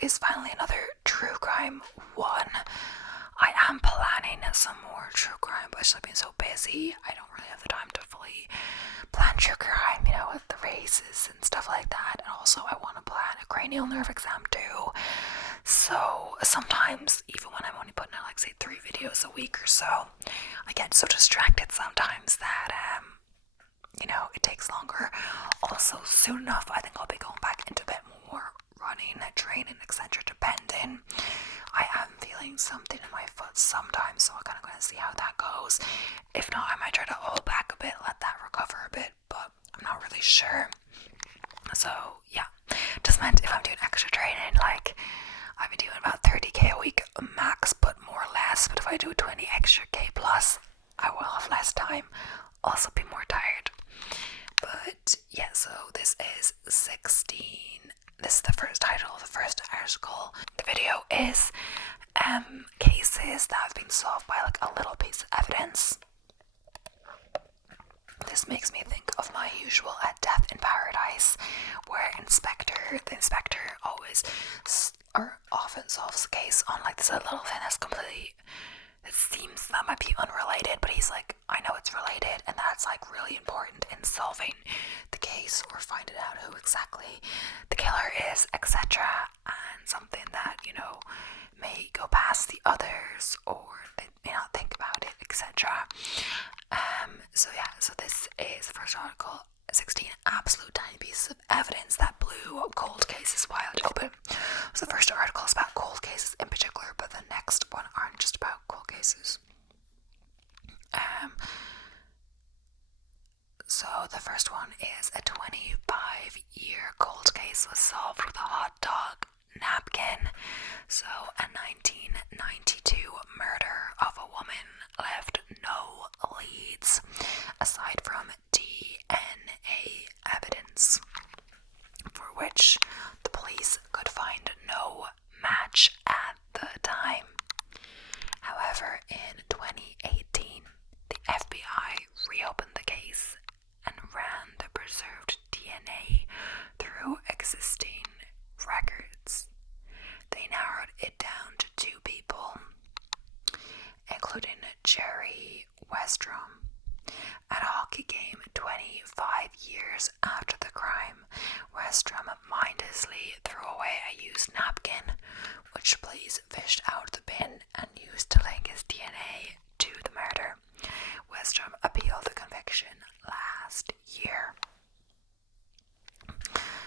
is finally another true crime one. I am planning some more true crime, but I've just been so busy. I don't really have the time to fully plan true crime, you know, with the races and stuff like that. And also I want to plan a cranial nerve exam too. So sometimes, even when I'm only putting out like say 3 videos a week or so, I get so distracted sometimes that you know, it takes longer. Also, soon enough, I think I'll be going back into a bit more running, training, etc. depending. I am feeling something in my foot sometimes, so I'm kind of going to see how that goes. If not, I might try to hold back a bit, let that recover a bit, but I'm not really sure. So yeah, just meant if I'm doing extra training, like I've been doing about 30k a week max, but more or less. But if I do 20 extra k plus, I will have less time, also be more tired. But yeah, so this is 16. This is the first title, the first article. The video is cases that have been solved by like a little piece of evidence. This makes me think of my usual Death in Paradise, where the inspector always or often solves a case on like this little thing that's completely, it seems that might be unrelated, but he's like, I know it's related, and that's like really important in solving the case or finding out who exactly the killer is, etc. And something that, you know, may go past the others or they may not think about it, etc. So yeah, so this is the first article, 16 absolute tiny pieces of evidence that blew cold cases wide open. So the first article is about cold cases in particular, but the next one aren't just about cold cases. So the first one is a 25-year cold case was solved with a hot dog napkin. So a 1992 murder of a woman left no leads aside from DNA evidence, for which the police could find no match at the time. However, in 2018, the FBI reopened the case and ran the preserved DNA through existing records. They narrowed it down to 2 people, including Jerry Westrom. At a hockey game 25 years after the crime, Westrom mindlessly threw away a used napkin, which police fished out of the bin and used to link his DNA to the murder. Westrom appealed the conviction last year.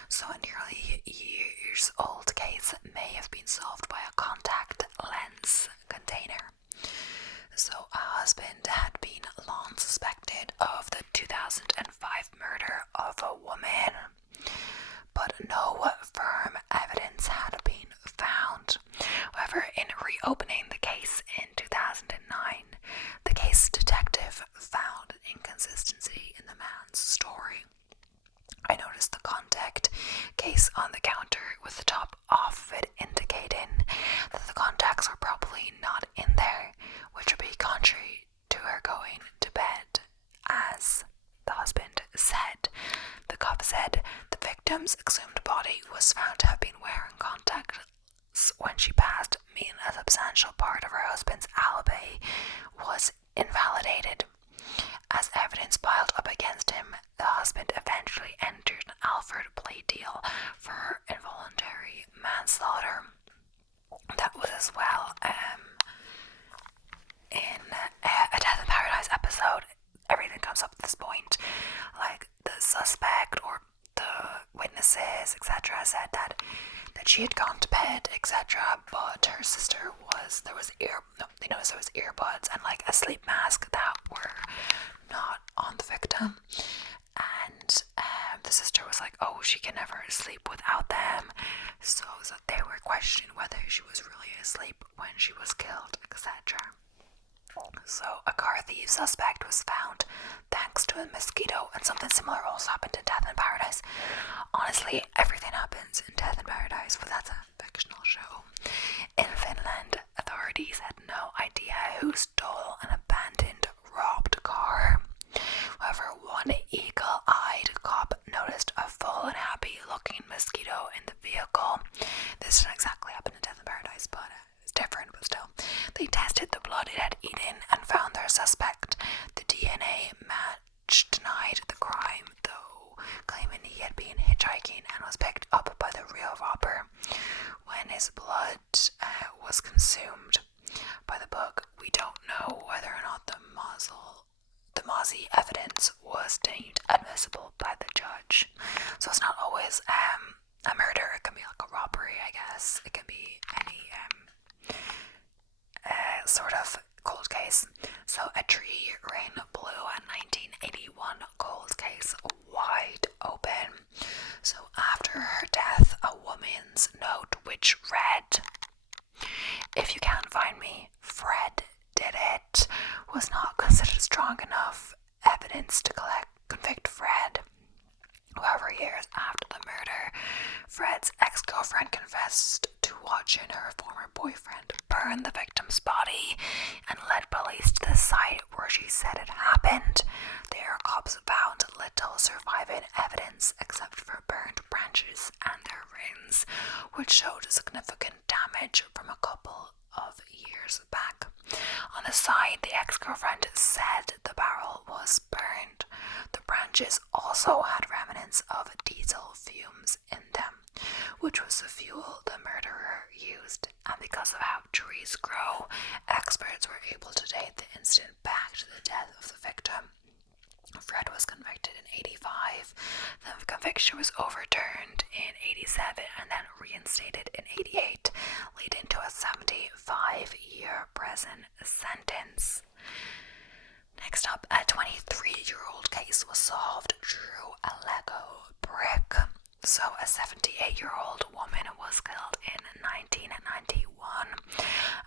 So a nearly years-old case may have been solved by a contact lens container. So a husband had been long suspected of the 2005 murder of a woman, but no firm evidence had been found. However, in reopening the case in 2009, the case detective found an inconsistency in the man's story. I noticed the contact case on the counter with the top off of it, indicating that the contacts were probably not in there, which would be contrary to her going to bed, as the husband said. The cop said the victim's exhumed body was found to have been wearing contacts when she passed, meaning a substantial part of her husband's alibi was invalidated. As evidence piled up against him, the husband eventually entered an Alford plea deal for involuntary manslaughter. That was as well in a Death in Paradise episode. Everything comes up at this point, like the suspect or the witnesses, etc., said that she had gone to bed, etc., but her sister they noticed there was earbuds and like a sleep mask that were not on the victim, and the sister was like, oh, she can never sleep without them, so they were questioning whether she was really asleep when she was killed, etc. So a car thief suspect was found thanks to a mosquito, and something similar also happened in Death in Paradise. Honestly, everything happens in Death in Paradise, but that's a fictional show. In Finland, authorities had no idea who stole an abandoned robbed car. However, one eagle-eyed cop noticed a full and happy looking mosquito in the vehicle. This didn't exactly they tested the blood it had eaten and found their suspect. The DNA match denied the crime, though, claiming he had been hitchhiking and was picked up by the real robber. When his blood was consumed by the bug, we don't know whether or not the Mozzie evidence was deemed admissible by the judge. So it's not always a murder. It can be like a robbery, I guess. It can be any sort of cold case. So a tree ring blew a 1981 cold case wide open. So after her death, a woman's note which read, "If you can't find me, Fred did it," was not considered strong enough evidence to convict Fred. However, years after the murder, Fred's ex-girlfriend confessed to watching her former boyfriend burn the victim's body and led police to the site where she said it happened. There, cops found little surviving evidence except for burned branches and their rings, which showed significant damage from a couple of years back. On the side, the ex-girlfriend said the barrel was burned. The branches also had remnants of diesel fumes in them, which was the fuel the murderer used. And because of how trees grow, experts were able to date the incident back to the death of the victim. Fred was convicted in 85. The conviction was overturned in 87 and then reinstated in 88, leading to a 75-year prison sentence. Next up, a 23-year-old case was solved through a Lego brick. So a 78-year-old woman was killed in 1991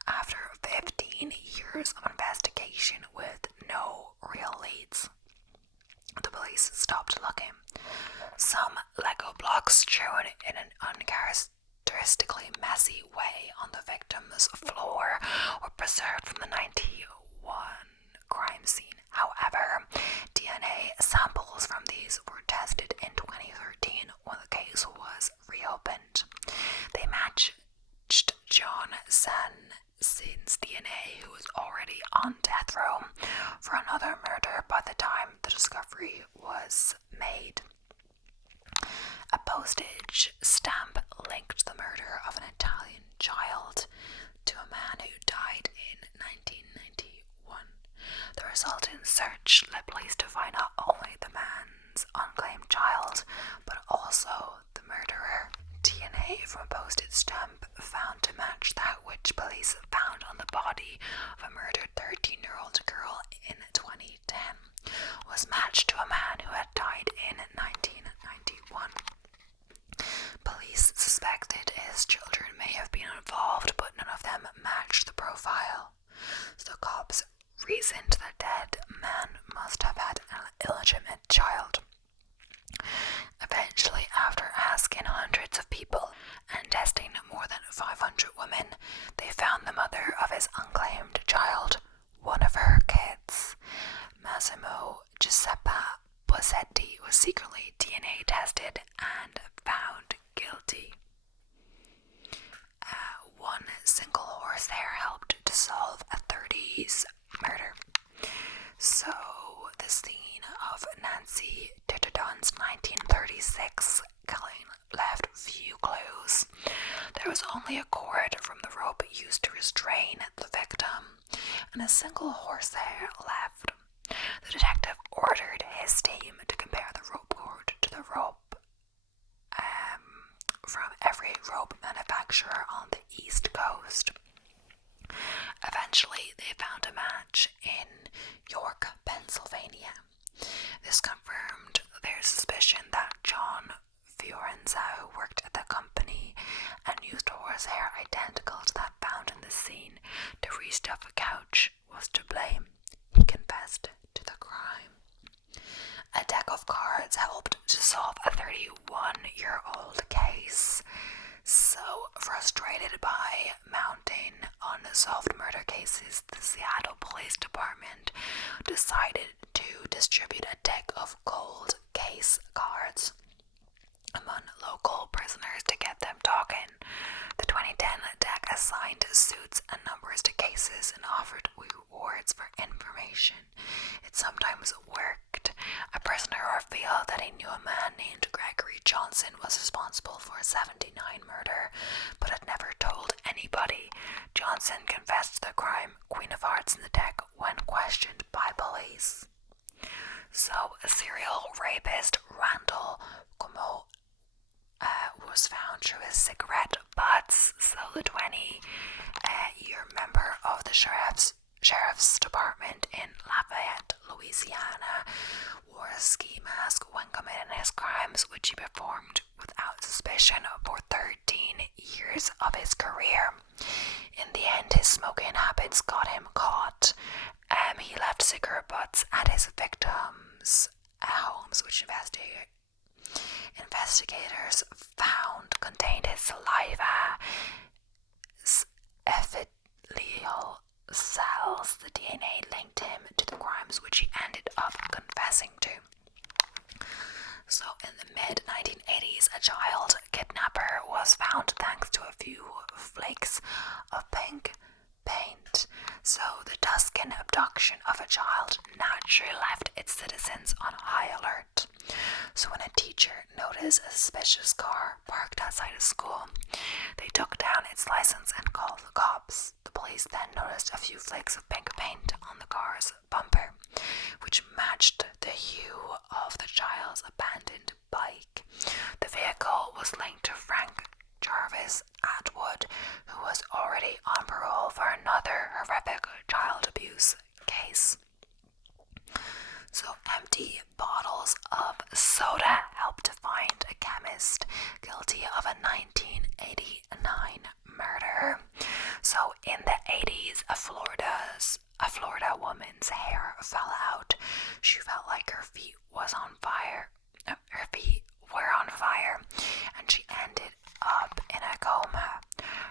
after 15 years of investigation with no real leads. The police stopped looking. Some Lego blocks strewn in an uncharacteristically messy way on the victim's floor were preserved from the 91 crime scene. However, DNA samples from these were tested in 2013 when the case was reopened. They matched John Sin's DNA, who was already on death row for another murder by the time the discovery was made. A postage stamp linked the murder of an Italian child to a man who died in 1991. The resulting search led police to find not only the man's unclaimed child, but also the murderer. DNA from a postage stamp found to match that which police found on the body of a murdered 13-year-old girl in 2010 was matched to a man who had died in 1991. Police suspected his children may have been involved, but none of them matched the profile. So the cops reasoned the dead man must have had an illegitimate child. Eventually, after asking hundreds of people and testing more than 500 women, they found the mother of his unclaimed child, one of her kids. Massimo Giuseppe Bossetti was secretly DNA tested and found guilty. One single horsehair helped to solve a 30s murder. So, the scene of Nancy Titterdon's 1936 killing left few clues. There was only a cord from the rope used to restrain the victim, and a single horsehair left. The detective ordered his team to compare the rope cord to the rope from every rope manufacturer on the East Coast. Eventually, they found a match in York, Pennsylvania. This confirmed their suspicion that John Fiorenza, who worked at the company and used horsehair identical to that found in the scene to restuff a couch, was to blame. He confessed to the crime. A deck of cards helped to solve a 31-year-old case. So frustrated by mounting unsolved murder cases, the Seattle Police Department decided to distribute a deck of cold case cards among local prisoners to get them talking. The 2010 deck assigned suits and numbers to cases Watson confessed to the crime, Queen of Hearts in the deck, when questioned by police. So, serial rapist Randall Cuomo was found through his cigarette butts. So, the 20-year member of the sheriff's department in Lafayette, Louisiana, wore a ski mask when committing his crimes, which he performed without suspicion for 13 years of his career. In the end, his smoking habits got him caught. He left cigarette butts at his victims' homes, which investigators found contained his saliva, epithelial cells. The DNA linked him to the crimes, which he ended up confessing to. So, in the mid-1980s, a child kidnapper was found thanks to a few flakes of pink paint. So, the Tuscan abduction of a child naturally left its citizens on high alert. So, when a teacher noticed a suspicious car parked outside a school, they took down its license and called the cops. The police then noticed a few flakes of pink paint on the car's bumper, which matched the hue of the child's abandoned bike. The vehicle was linked to Frank Jarvis Atwood, who was already on parole for another horrific child abuse case. So, empty bottles of soda helped to find a chemist guilty of a 1989 murder. So, in the 80s, a Florida woman's hair fell out. She felt like her feet were on fire, and she ended up in a coma.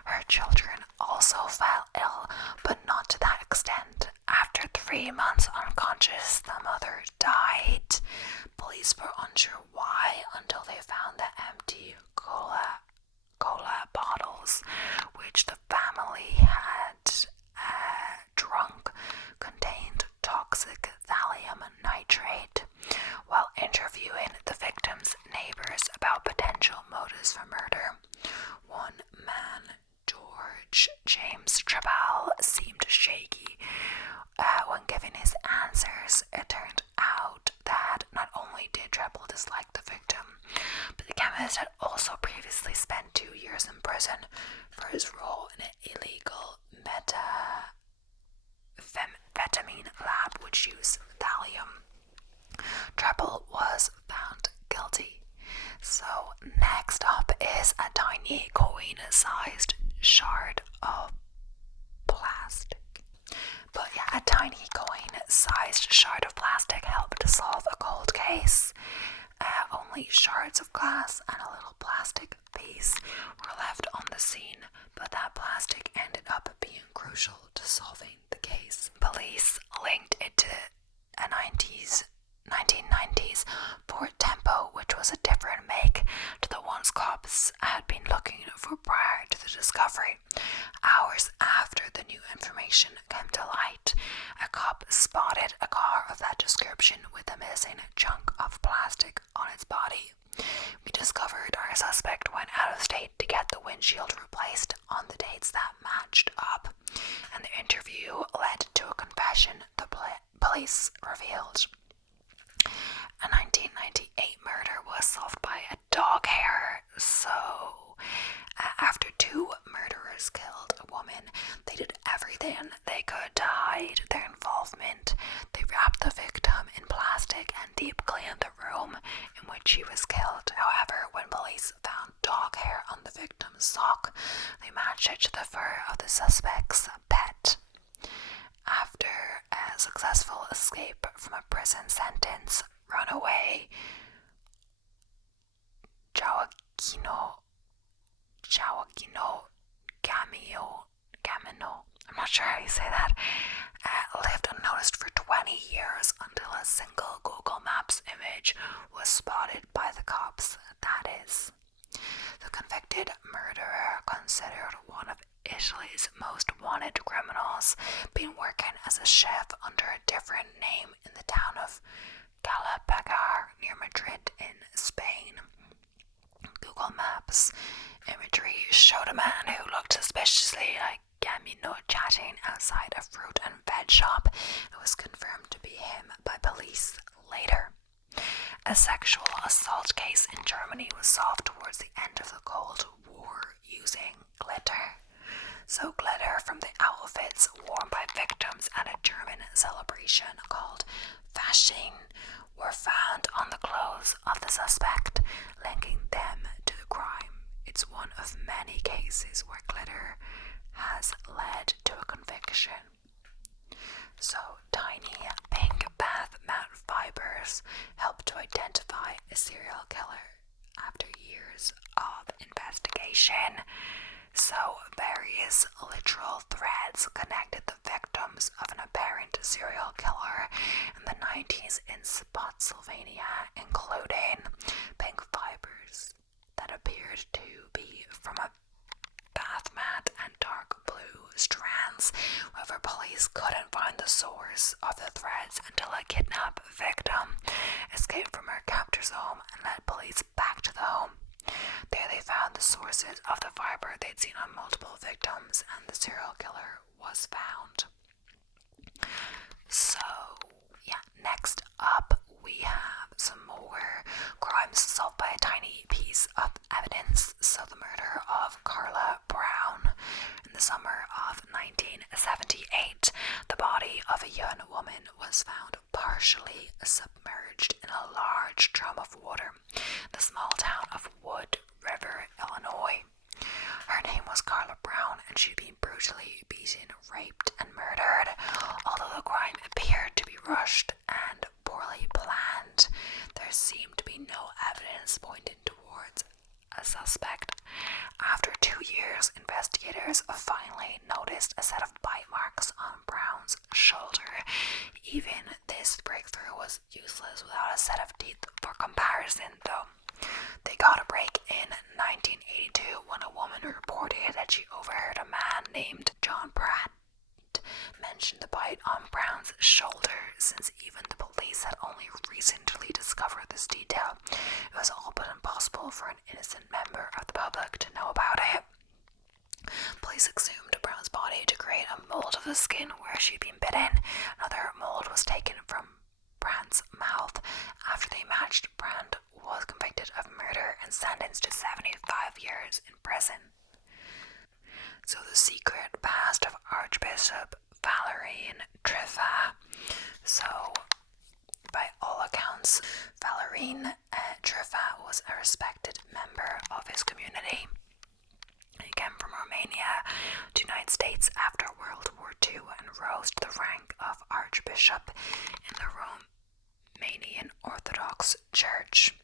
Her children also fell ill, but not to that extent. After 3 months unconscious, the mother died. Police were unsure why until they found the empty cola bottles, which the family had drunk, contained toxic thallium nitrate. While interviewing the victims' neighbors about potential motives for murder, one man, George James Trabal, seemed shaky when giving his answers. It turned out that not only did Trabal dislike the victim, but the chemist had also previously spent 2 years in prison for his role in an illegal methamphetamine lab which used thallium. Trabal was found guilty. So next up is a tiny coin-sized shard of plastic. But yeah, a tiny coin-sized shard of plastic helped to solve a cold case. Only shards of glass and a little plastic piece were left on the scene, but that plastic ended up being crucial to solving the case. Police linked it to a 1990s Ford Tempo, which was a different make to the ones cops had been looking for prior to the discovery. Hours after the new information came to light, a cop spotted a car of that description with a missing chunk of plastic on its body. We discovered our suspect went out of state to get the windshield replaced on the dates that matched up, and the interview led to a confession the police revealed. A 1998 murder was solved by a dog hair. So, after 2 murderers killed a woman, they did everything they could to hide their involvement. They wrapped the victim in plastic and deep cleaned the room in which she was killed. However, when police found dog hair on the victim's sock, they matched it to the fur of the suspect's pet. After a successful escape from a prison sentence, runaway Joaquino Gamino, I'm not sure how you say that, lived unnoticed for 20 years until a single Google Maps image was spotted by the cops. That is, the convicted murderer, considered one of Italy's most wanted criminals, been working as a chef under a different name in the town of Galapagar near Madrid in Spain. Google Maps imagery showed a man who looked suspiciously like Gamino inside a fruit and veg shop. It was confirmed to be him by police later. A sexual assault case in Germany was solved towards the end of the Cold War using glitter. So glitter from the outfits worn by victims at a German celebration called Fasching were found on the clothes of the suspect, linking them to the crime. It's one of many cases where glitter has led to a conviction. So tiny pink bath mat fibers help to identify a serial killer after years of investigation. So various literal threads connected the victims of an apparent serial killer in the 90s in Spotsylvania, including pink fibers that appeared to be from a bath mat and dark blue strands. However, police couldn't find the source of the threads until a kidnapped victim escaped from her captor's home and led police back to the home. There they found the sources of the fiber they'd seen on multiple victims, and the serial killer was found. So, next up we have some more crimes solved by a tiny piece of evidence. So the murder of Carla Brown. In the summer of 1978, the body of a young woman was found partially submerged in a large drum of water in the small town of Wood River, Illinois. Her name was Carla Brown, and she'd been brutally beaten, raped, and murdered. Although the crime appeared to be rushed and poorly planned, there seemed to be no evidence pointing towards a suspect. After 2 years, investigators finally noticed a set of bite marks on Brown's shoulder. Even this breakthrough was useless without a set of teeth for comparison, though. They got a break in 1982 when a woman reported that she overheard a man named John Pratt mention the bite on Brown's shoulder. Since even the police had only recently discovered this detail, it was all but impossible for an innocent member of the public to know about it. Police exhumed Brown's body to create a mold of the skin where she'd been bitten. Another mold was taken from Brandt's mouth. After they matched, Brandt was convicted of murder and sentenced to 75 years in prison. So the secret past of Archbishop Valérien Triffa. So, by all accounts, Valérien Triffa was a respected member of his community. He came from Romania to the United States after World War II and rose to the rank of Archbishop in the Romanian Orthodox Church.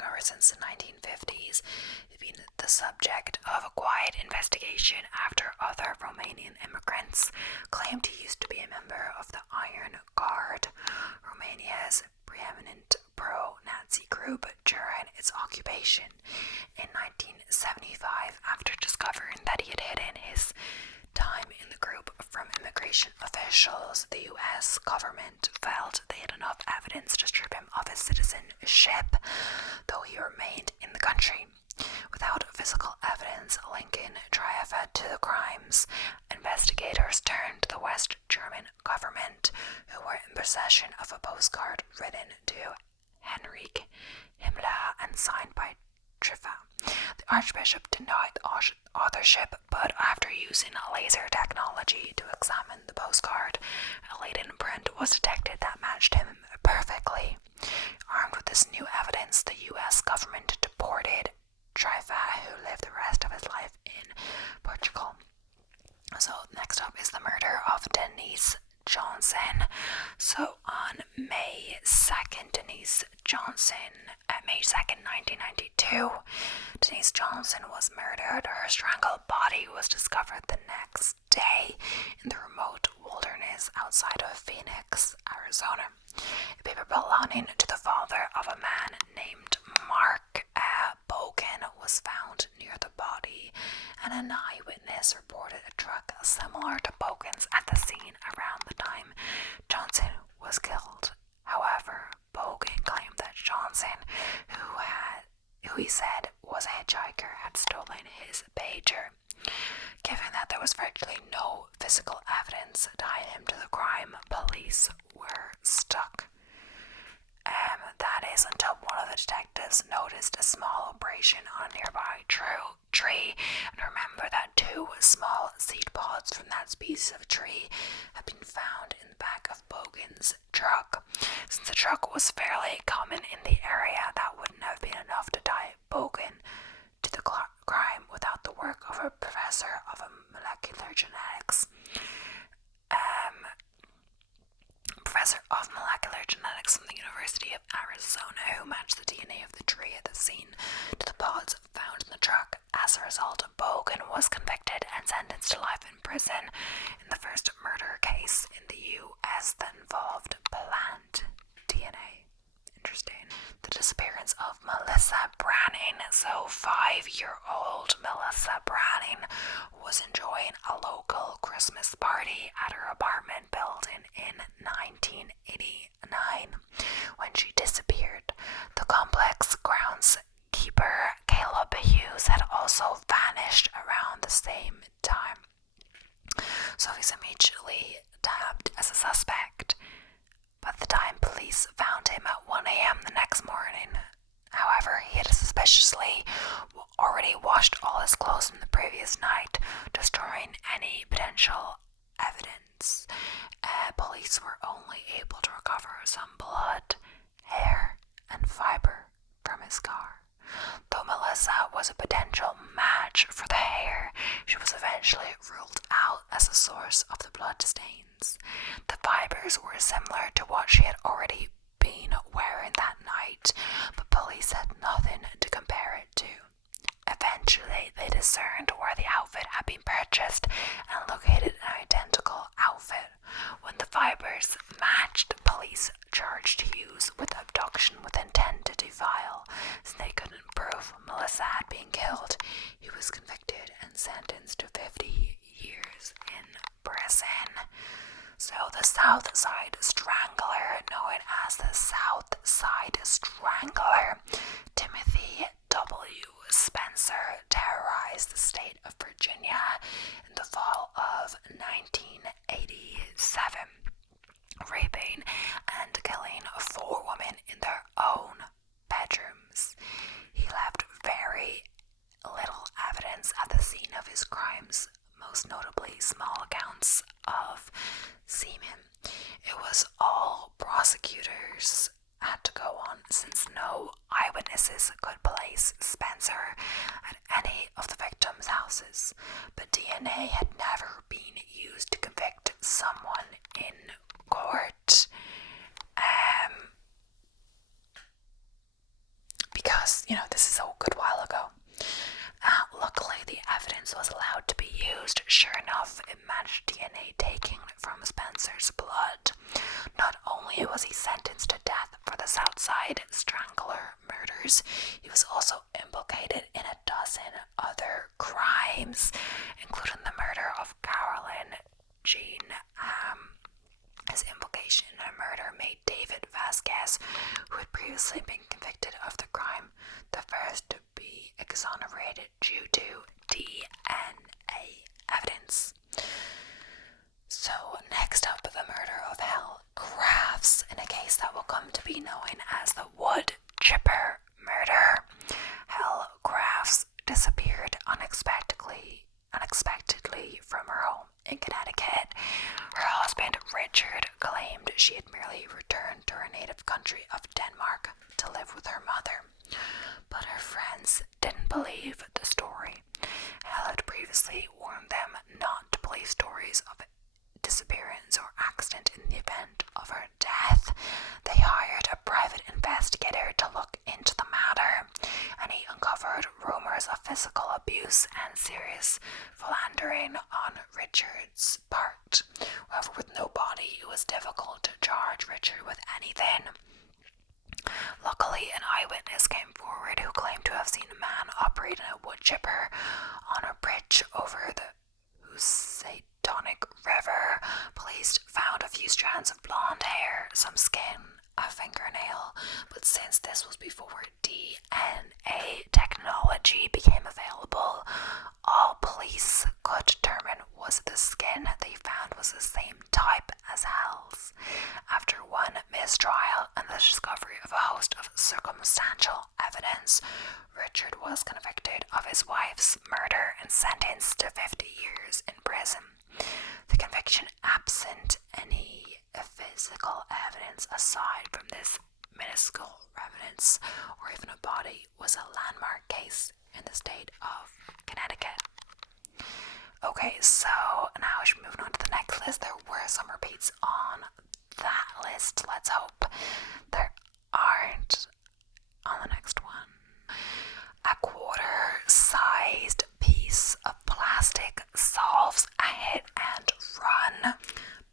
Ever since the 1950s, he's been the subject of a quiet investigation after other Romanian immigrants claimed he used to be a member of the Iron Guard, Romania's preeminent pro-Nazi group during its occupation. In 1975, after discovering that he had hidden his time in the group from immigration officials, the US government felt they had enough evidence to strip him of his citizenship, though he remained in the country. Without physical evidence linking Triffa to the crimes, investigators turned to the West German government, who were in possession of a postcard written to Heinrich Himmler and signed by Triffa. The Archbishop denied authorship, but after using laser technology to examine the postcard, a latent print was detected that matched him perfectly. Armed with this new evidence, the US government deported Triffa, who lived the rest of his life in Portugal. So next up is the murder of Denise Johnson. So on May 2nd, May 2nd, 1992, Denise Johnson was murdered. Her strangled body was discovered the next day in the remote wilderness outside of Phoenix, Arizona. A paper belonging to the father of a man named Mark Bogan was found near the body, and an eyewitness reported a truck similar to Bogan's at the scene around the time Johnson was killed. However, Bogan claimed that Johnson, who he said was a hitchhiker, had stolen his pager. Given that there was virtually no physical evidence tying him to the crime, police were stuck. That is until one of the detectives noticed a small abrasion on a nearby tree. And remember that 2 small seed pods from that species of tree had been found in the back of Bogan's truck. Since the truck was fairly common in the area, that wouldn't have been enough to tie Bogan to the crime without the work of a professor of molecular genetics. From the University of Arizona, who matched the DNA of the tree at the scene to the pods found in the truck. As a result, Bogan was convicted and sentenced to life in prison in the first murder case in the U.S. that involved plant DNA. Interesting. The disappearance of Melissa Branning. So 5-year-old Melissa Branning was enjoying a local Christmas party at her apartment building in 1989 when she disappeared. The complex groundskeeper Caleb Hughes had also vanished around the same time, so he's immediately tabbed as a suspect. By the time police found him at 1 a.m. the next morning, however, he had suspiciously already washed all his clothes from the previous night, destroying any potential evidence. Police were only able to recover some blood, hair, and fiber from his car. Though Melissa was a potential match for the hair, she was eventually ruled out as a source of the blood stains. The fibers were similar to what she had already been wearing that night, but police had nothing to compare it to. Eventually, they discerned where the outfit had been purchased and located an identical outfit. When the fibers matched, police charged Hughes with abduction with intent to defile. Since they couldn't prove Melissa had been killed, he was convicted and sentenced to 50 years in prison. So the South Side Strangler, known as the South Side Strangler, Timothy W. Spencer, terrorized the state of Virginia in the fall of 1987, raping and killing 4 women in their own bedrooms. He left very little evidence at the scene of his crimes, most notably small amounts of semen. It was all prosecutors had to go on, since no eyewitnesses could place Spencer at any of the victims' houses, but DNA had never been used to convict someone in court. Because, this is a good while ago. Luckily, the evidence was allowed to be used. Sure enough, it matched DNA taken from Spencer's blood. Not only was he sentenced to death for the Southside Strangler murders, he was also implicated in a dozen other crimes, including the murder of Carolyn Jean Ham. His implication in a murder made David Vasquez, who had previously been convicted of the crime, the first to be exonerated due to DNA evidence. So next up, the murder of Hal Crafts, in a case that will come to be known as the wood chipper murder. Hal Crafts disappeared unexpectedly from her home in Connecticut. Her husband Richard claimed she had merely returned to her native country of Denmark to live with her mother, but her friends didn't believe the story. Hal had previously warned them not to believe stories of disappearance or accident in the event of her death. They hired a private investigator to look into the matter, and he uncovered rumors of physical abuse and serious philandering on Richard's part. However, with no body, it was difficult to charge Richard with anything. Luckily, an eyewitness came forward who claimed to have seen a man operating a wood chipper on a bridge over the Housatonic River. Police found a few strands of blonde hair, some skin, a fingernail, but since this was before DNA technology became available, all police could determine now we should move on to the next list. There were some repeats on that list. Let's hope there aren't on the next one. A quarter-sized piece of plastic solves a hit and run.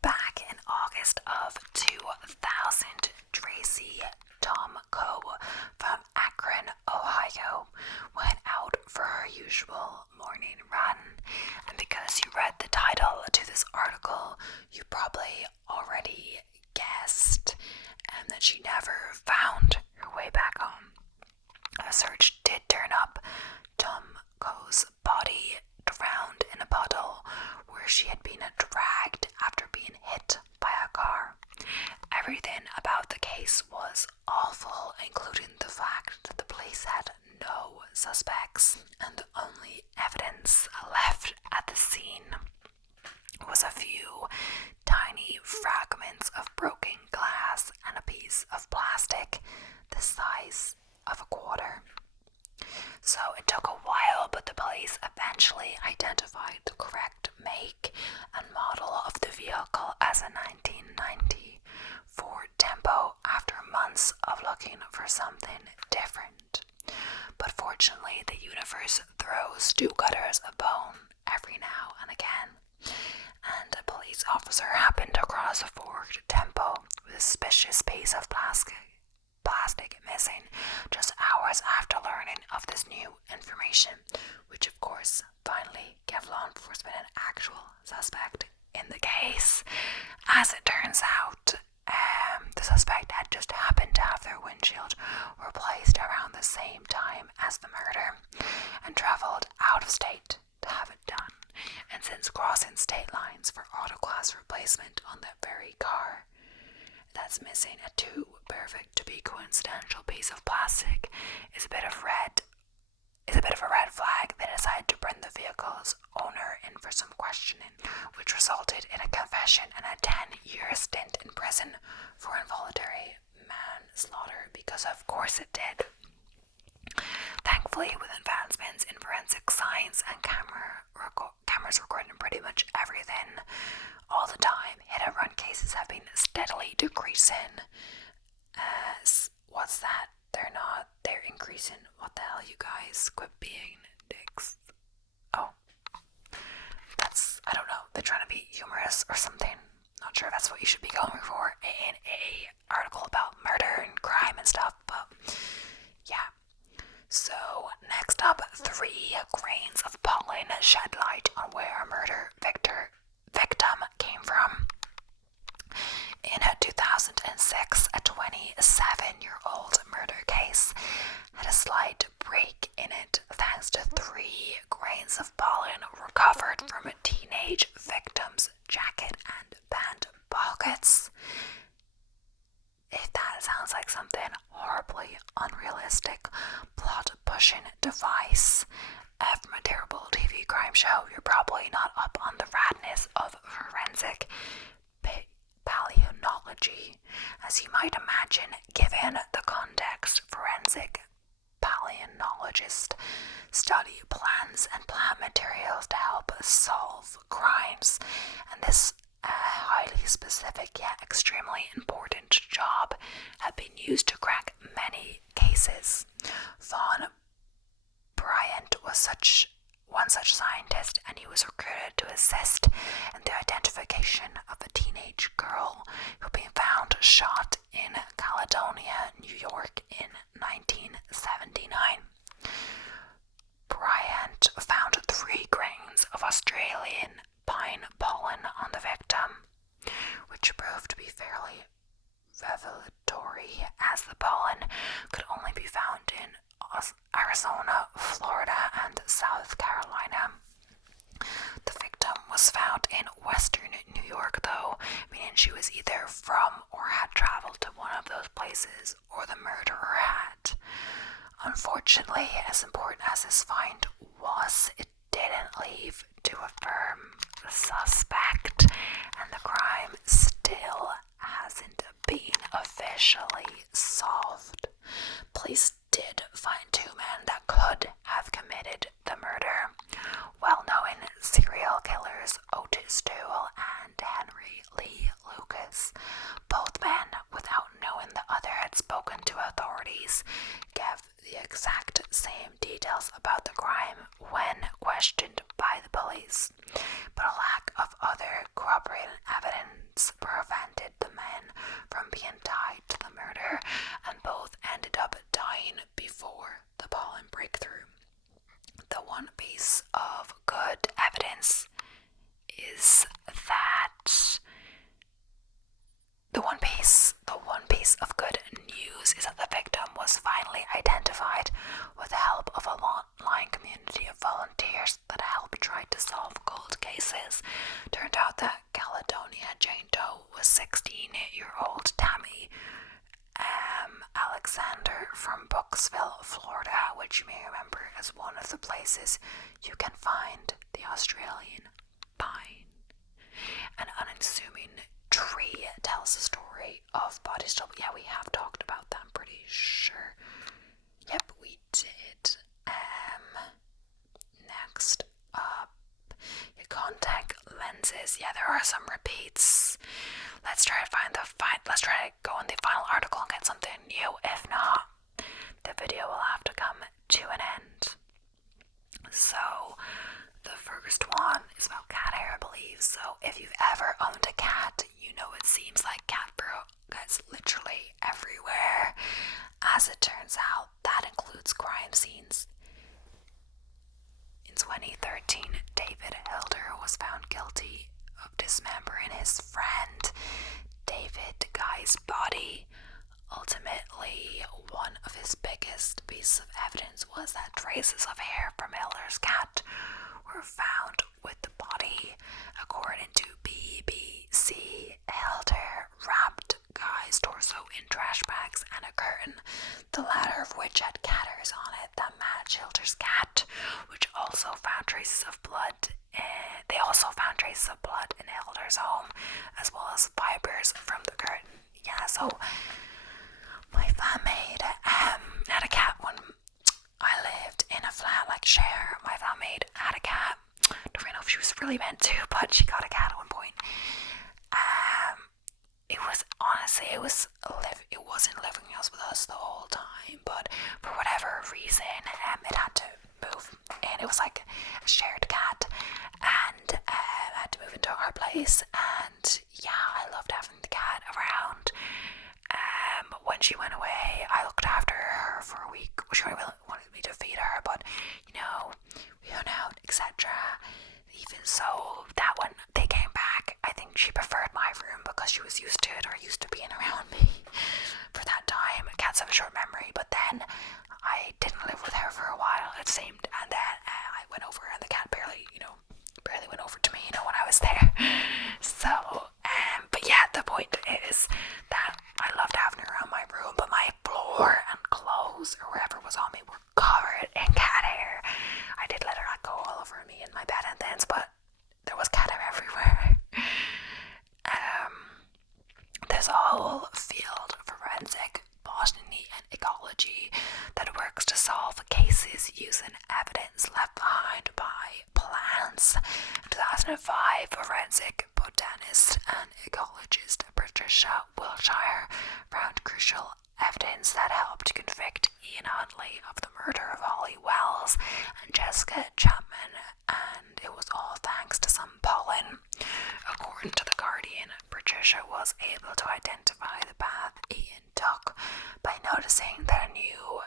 Back in August of 2000, Tracy Tomko from Akron, Ohio, went out for her usual morning run. And because you read the title to this article, you probably already guessed that she never found her way back home. A search did turn up Tomko's body drowned in a puddle where she had been dragged after being hit by a car. Everything about the case was awful, including the fact that the police had no suspects, and the only evidence left at the scene was a few tiny fragments of broken glass and a piece of plastic the size of a quarter. So it took a while, but the police eventually identified the correct make and model of the vehicle as a 1990 Ford Tempo after months of looking for something different. But fortunately, the universe throws do-gooders a bone every now and again, and a police officer happened across a Ford Tempo with a suspicious piece of plastic missing just hours after learning of this new information, which of course finally gave law enforcement an actual suspect in the case. As it turns out, the suspect had just happened to have their windshield replaced around the same time as the murder and traveled out of state to have it done. And since crossing state lines for autoclass replacement on that very car that's missing a too perfect to be coincidental piece of plastic is a bit of a red flag, they decided to bring the vehicle's owner in for some questioning, which resulted in a confession and a 10-year stint in prison for involuntary manslaughter, because of course it did. Thankfully, with advancements in forensic science and cameras recording pretty much everything all the time, hit-and-run cases have been steadily decreasing. What's that? They're increasing. What the hell, you guys? Quit being dicks. Oh. I don't know. They're trying to be humorous or something. Not sure that's what you should be going for in a article about murder and crime and stuff, but yeah. So, next up, 3 grains of pollen shed light on where a murder victim came from. In 2006, a 27-year-old murder case had a slight break in it thanks to 3 grains of pollen recovered from a teenage victim's jacket and pant pockets. If that sounds like something horribly unrealistic, plot-pushing device from a terrible TV crime show, you're probably not up on the radness of forensic paleontology. As you might imagine, given the context, forensic paleontologists study plants and plant materials to help solve crimes, and this highly specific yet extremely important job had been used to crack many cases. Von Bryant was one such scientist, and he was recruited to assist in the identification of a teenage girl who had been found shot in Caledonia, New York in 1979. Bryant found 3 grains of Australian pine pollen on the victim, which proved to be fairly revelatory, as the pollen could only be found in Arizona, Florida, and South Carolina. The victim was found in western New York, though, meaning she was either from or had traveled to one of those places, or the murderer had. Unfortunately, as important as this find was, it didn't leave to a firm suspect, and the crime still hasn't been officially solved. Police did find 2 men that could have committed the murder. Well-known serial killers Otto evidence prevented the men from being tied to the murder, and both ended up dying before the pollen breakthrough. The one piece of good evidence is that the one piece of good news is that the victim was finally identified with the help of a online community of volunteers that helped try to solve cold cases. Turned out that Caledonia Jane Doe was 16-year-old Tammy Alexander from Brooksville, Florida, which you may remember as one of the places you can find the Australian pine. An unassuming tree tells the story of body stubble. Yeah, we have talked about that, I'm pretty sure. Yep, we did. Next up, your contact lenses. Yeah, there are some repeats. Let's try to go in the final article and get something new. If not, the video will have to come to an end. So, the first one is about cat hair, I believe. So, if you've ever owned a cat, you know it seems like cat fur gets literally everywhere. As it turns out, that includes crime scenes. In 2013, David Hilder was found guilty of dismembering his friend David Guy's body. Ultimately, one of his biggest pieces of evidence was that traces of hair from Hilder's cat were found with the body. According to BBC, Hilder wrapped Guy's torso in trash bags and a curtain, the latter of which had cat hairs on it that matched Hilder's cat, which also found traces of blood. They also found traces of blood in Hilder's home, as well as fibers from the curtain. Yeah, so my flatmate had a cat when I lived in a flat like share. My flatmate had a cat. Don't really know if she was really meant to, but she got a cat at one point. It wasn't living with us the whole time, but for whatever reason, it had to move, and it was like a shared cat, and I had to move into our place. And yeah, I loved having the cat around. When she went away, I looked after her for a week. She really wanted me to feed her, but we went out, etc. Even so, that when they came back, I think she preferred my room because she was used to it, or used to being around me for that time. Cats have a short memory, but then I didn't live with her for a while, it seemed, and then I went over, and the cat barely went over to me, when I was there. So, but yeah, the point is that I loved having her around my room, but my floor and clothes or wherever was on me were covered in cat hair. I did let her go all over me in my bed and things, but there was cat hair everywhere. There's a whole field of forensic botany and ecology that works to solve cases using evidence left behind by plants. In 2005, forensic botanist and ecologist Patricia Wilshire found crucial evidence that helped convict Ian Huntley of the murder of Holly Wells and Jessica Chapman, and it was all thanks to some pollen. According to The Guardian, Patricia was able to identify the path Ian took by noticing that a new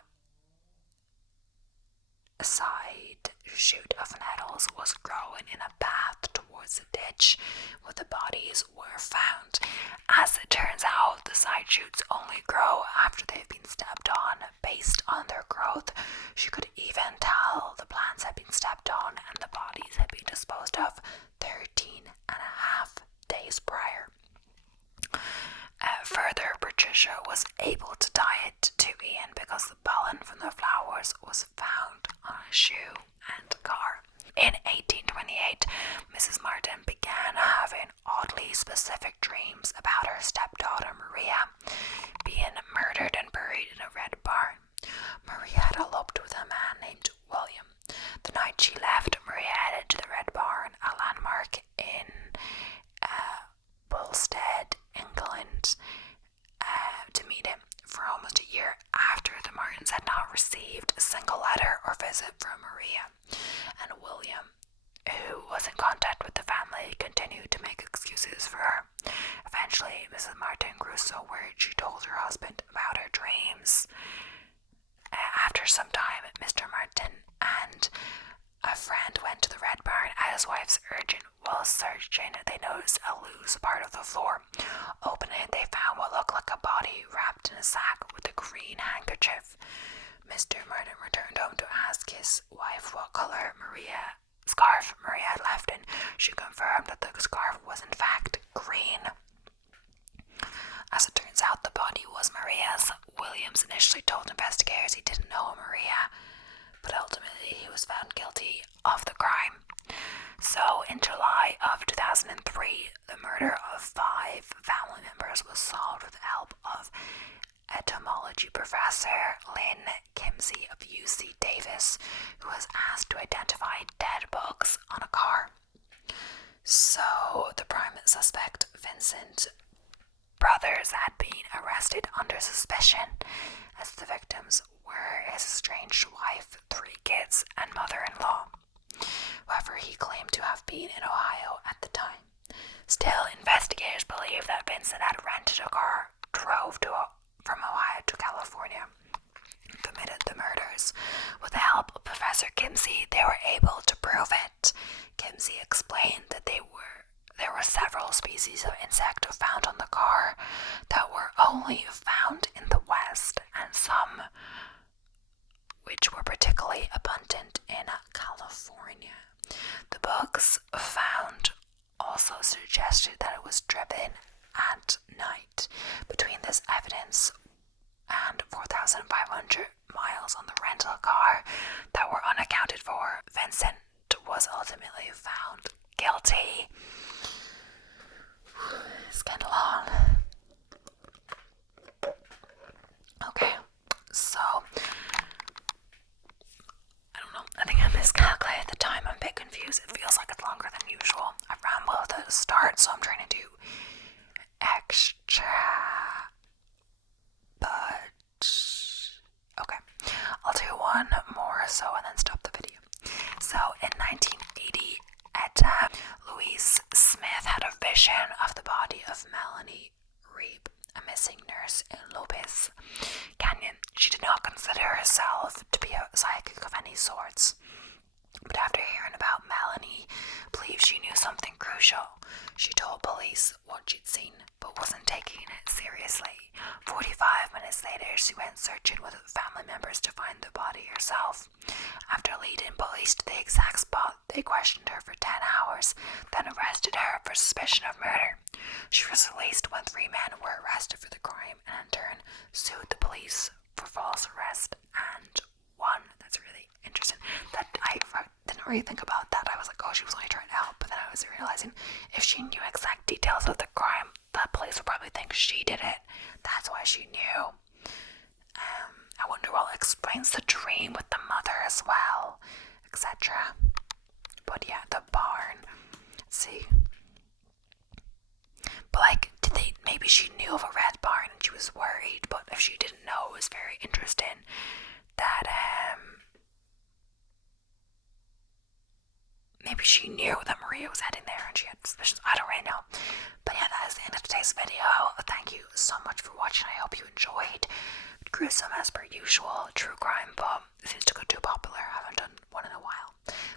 side shoot of nettles was growing in a path towards the ditch where the bodies were found. As it turns out, the side shoots only grow after they've been stepped on. Based on their growth, she could even tell the plants had been stepped on and the bodies had been disposed of 13 and a half days prior. Further, Patricia was able to tie it to Ian because the pollen from the flowers was found on a shoe and car. In 1828, Mrs. Martin began having oddly specific dreams about her stepdaughter Maria being murdered and buried in a red barn. Maria had eloped with a man named William. The night she left, Maria headed to the red barn, a landmark to make excuses for her. Eventually, Mrs. Martin grew so worried she told her husband about her dreams. After some time, Mr. Martin and a friend went to the Red Barn at his wife's urging. While searching, they noticed a loose part of the floor. Opening it, they found what looked like a body wrapped in a sack with a green handkerchief. Mr. Martin returned home to ask his wife what color scarf Maria had left in. She confirmed that the scarf was in fact green. As it turns out, the body was Maria's. Williams initially told investigators he didn't know Maria, but ultimately he was found guilty of the crime. So, in July of 2003, the murder of 5 family members was solved with the help of entomology professor Lynn Kimsey of UC Davis, who was asked to identify dead bugs on a car. So, the prime suspect, Vincent Brothers, had been arrested under suspicion, as the victims were his estranged wife, 3 kids, and mother-in-law. However, he claimed to have been in Ohio at the time. Still, investigators believe that Vincent had rented a car, drove from Ohio to California, and committed the murders. With the help of Professor Kimsey, they were able to prove it. Kimsey explained that there were several species of insect found on the car that were only found in the West, and some which were particularly abundant in California. The bugs found also suggested that it was driven at night. Between this evidence and 4,500 miles on the rental car that were unaccounted for, Vincent was ultimately found guilty. It's getting long. Okay, so I don't know. I think I miscalculated the time. I'm a bit confused. It feels like it's longer than usual. I rambled at the start, so I'm trying to do extra. But okay, I'll do one more so and then stop the video. So in 1980, Louise Smith had a vision of the body of Melanie Reeb, a missing nurse in Lopez Canyon. She did not consider herself to be a psychic of any sorts, but after hearing about Melanie, believed she knew something crucial. She told police what she'd seen, but wasn't taking it seriously. 45 minutes later, she went searching with family members to find the body herself. After leading police to the exact spot, they questioned her for 10 hours, then arrested her for suspicion of murder. She was released when 3 men were arrested for the crime and in turn sued the police for false arrest and won. That's really interesting. That I didn't really think about that. I was like, oh, she was only trying to help, but then I was realizing if she knew exact details of the crime, the police would probably think she did it. That's why she knew. I wonder what explains the dream with the mother as well, etc. But yeah, the barn. Let's see. But like, maybe she knew of a red barn and she was worried, but if she didn't know, it was very interesting that maybe she knew that Maria was heading there and she had suspicions. I don't really know. But yeah, that is the end of today's video. Thank you so much for watching. I hope you enjoyed. Gruesome as per usual, true crime, but it seems to go too popular. I haven't done one in a while.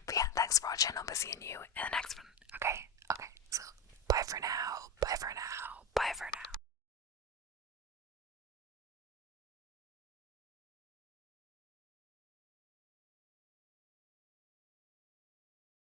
But yeah, thanks for watching. I'll be seeing you in the next one. Okay, so